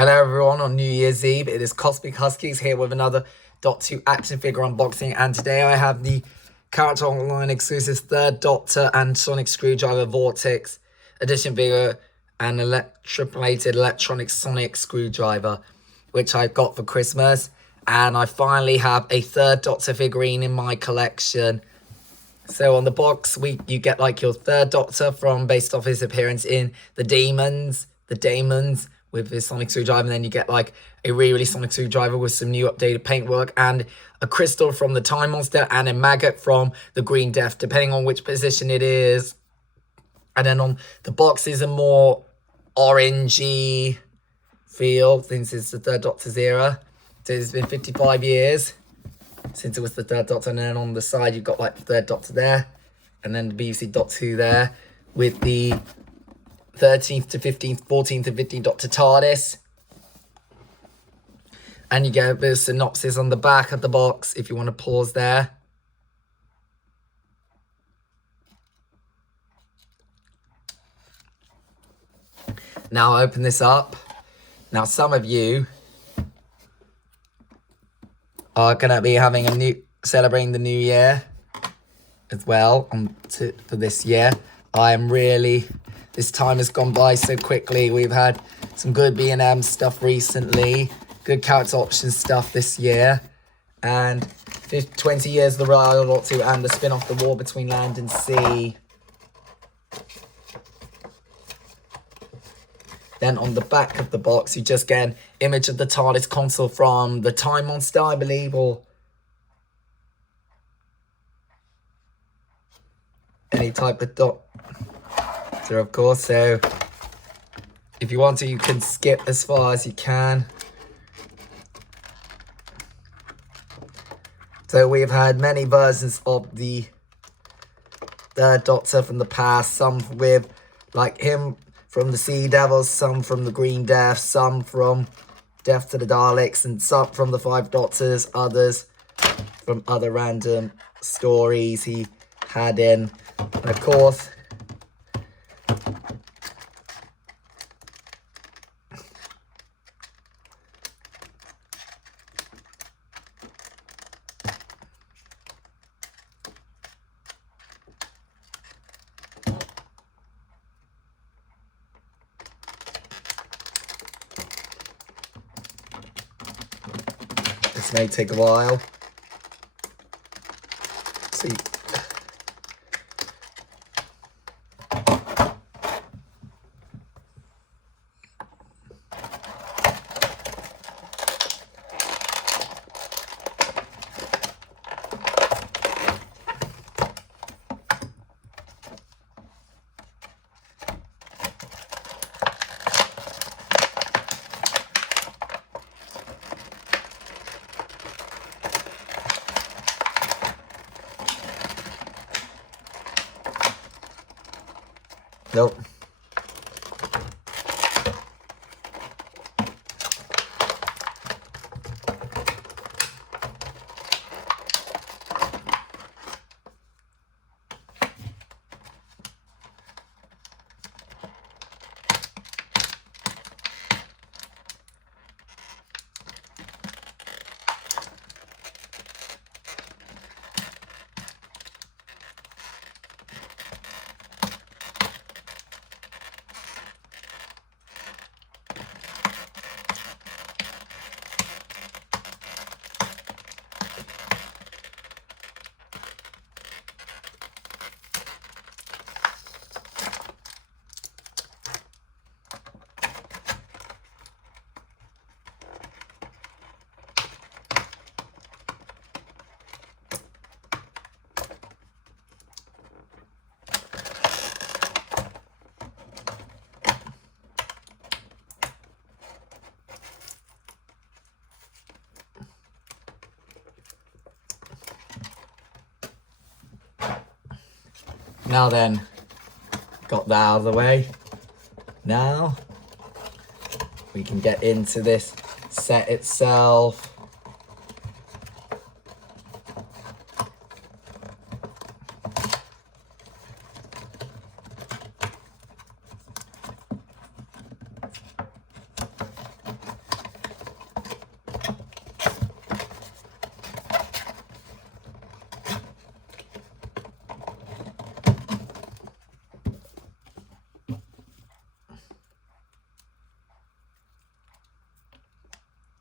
Hello everyone on New Year's Eve. It is Cosmic Huskies here with another Dot 2 action figure unboxing, and today I have the Character Online exclusive third Doctor and Sonic Screwdriver Vortex edition figure and electroplated electronic Sonic Screwdriver, which I got for Christmas, and I finally have a third Doctor figurine in my collection. So on the box, you get like your third Doctor from based off his appearance in the Demons with his Sonic Screwdriver, and then you get like a re-release Sonic Screwdriver with some new updated paintwork and a crystal from the Time Monster and a maggot from the Green Death, depending on which position it is. And then on the box is a more orangey feel since it's the third Doctor's era. So it's been 55 years since it was the third Doctor, and then on the side you've got like the third Doctor there, and then the BBC Dot 2 there with the 13th to 15th, 14th to 15th Doctor TARDIS. And you get a bit of synopsis on the back of the box if you want to pause there. Now I open this up. Now some of you are going to be having celebrating the new year as well for this year. This time has gone by so quickly. We've had some good B&M stuff recently, good character option stuff this year, and 20 years of the Royal Lot 2 and the spin-off The War Between Land and Sea. Then on the back of the box, you just get an image of the TARDIS console from the Time Monster, I believe, or any type of Doctor, of course. So if you want to, you can skip as far as you can. So we've had many versions of the third Doctor from the past, some with like him from the Sea Devils, some from the Green Death, some from Death to the Daleks, and some from the Five Doctors, others from other random stories he had in. And of course, this may take a while. See. Nope. Now then, got that out of the way. Now we can get into this set itself.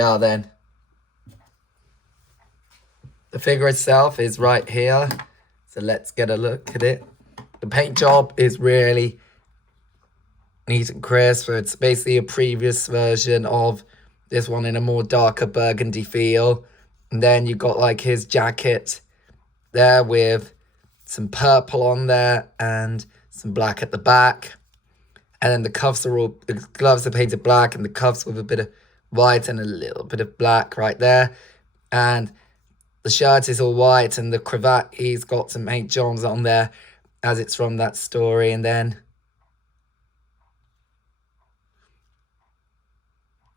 Now then, the figure itself is right here. So let's get a look at it. The paint job is really neat and crisp. So it's basically a previous version of this one in a more darker burgundy feel. And then you got like his jacket there with some purple on there and some black at the back. And then the cuffs are all, the gloves are painted black and the cuffs with a bit of white and a little bit of black right there. And the shirt is all white and the cravat, he's got some paint jobs on there as it's from that story. And then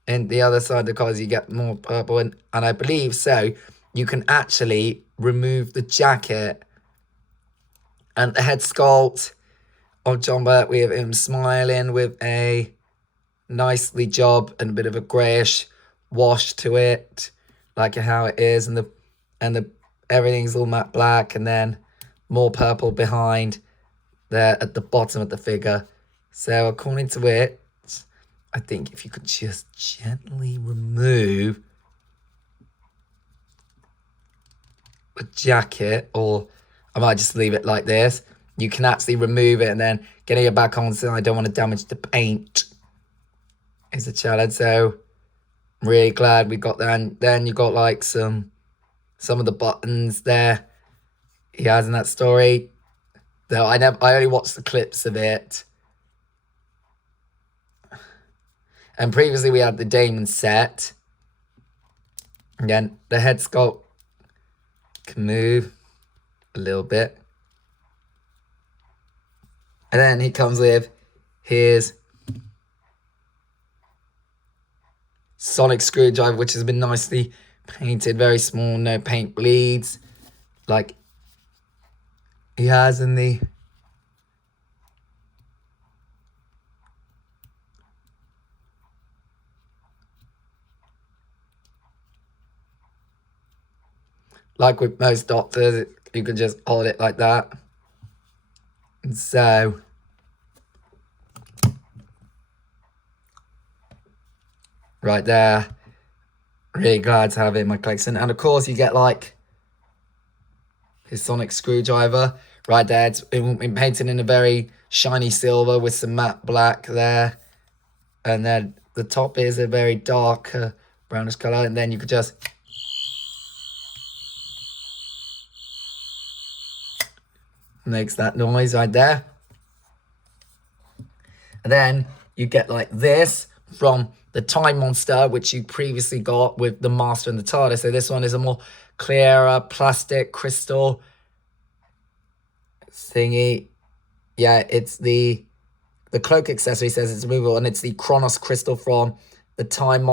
in the other side of the colours you get more purple. And I believe so you can actually remove the jacket and the head sculpt of John Burt with him smiling with a nicely job and a bit of a greyish wash to it, like how it is, and the everything's all matte black, and then more purple behind there at the bottom of the figure. So according to it, I think if you could just gently remove the jacket, or I might just leave it like this, you can actually remove it and then getting it back on, so I don't want to damage the paint is a challenge. So I'm really glad we got that. And then you got like some of the buttons there he has in that story. Though I only watched the clips of it. And previously we had the Damon set. Again, the head sculpt can move a little bit. And then he comes with his sonic screwdriver, which has been nicely painted, very small, no paint bleeds, like he has in the like with most doctors, you can just hold it like that. And so right there, really glad to have it in my collection. And of course you get like his sonic screwdriver right there. It's been painted in a very shiny silver with some matte black there, and then the top is a very dark brownish color, and then you could just makes that noise right there. And then you get like this from the Time Monster, which you previously got with the Master and the TARDIS. So this one is a more clearer plastic crystal thingy. Yeah, it's the cloak accessory says it's removable, and it's the Kronos crystal from the Time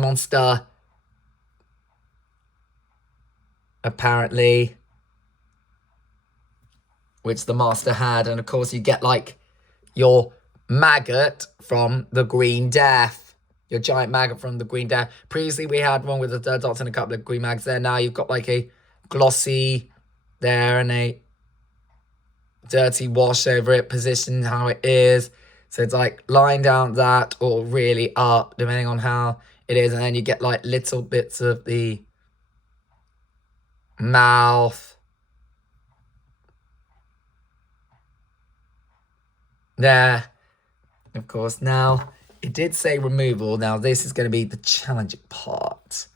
Monster. Apparently, which the Master had. And of course you get like your maggot from the Green Death, your giant maggot from the Green Death. Previously we had one with the Third Doctor and a couple of green mags there. Now you've got like a glossy there and a dirty wash over it, positioned how it is. So it's like lying down that or really up, depending on how it is. And then you get like little bits of the mouth there. Of course, now it did say removal. Now this is going to be the challenging part.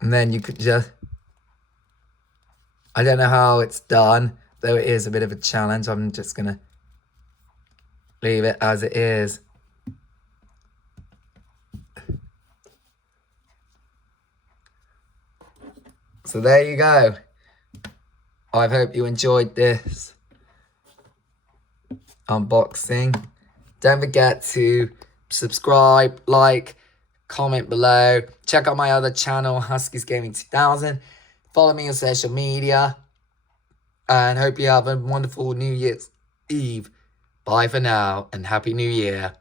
And then you could just, I don't know how it's done, though it is a bit of a challenge. I'm just going to leave it as it is. So there you go. I hope you enjoyed this unboxing. Don't forget to subscribe, like, comment below. Check out my other channel, Huskies Gaming 2000. Follow me on social media. And hope you have a wonderful New Year's Eve. Bye for now and Happy New Year.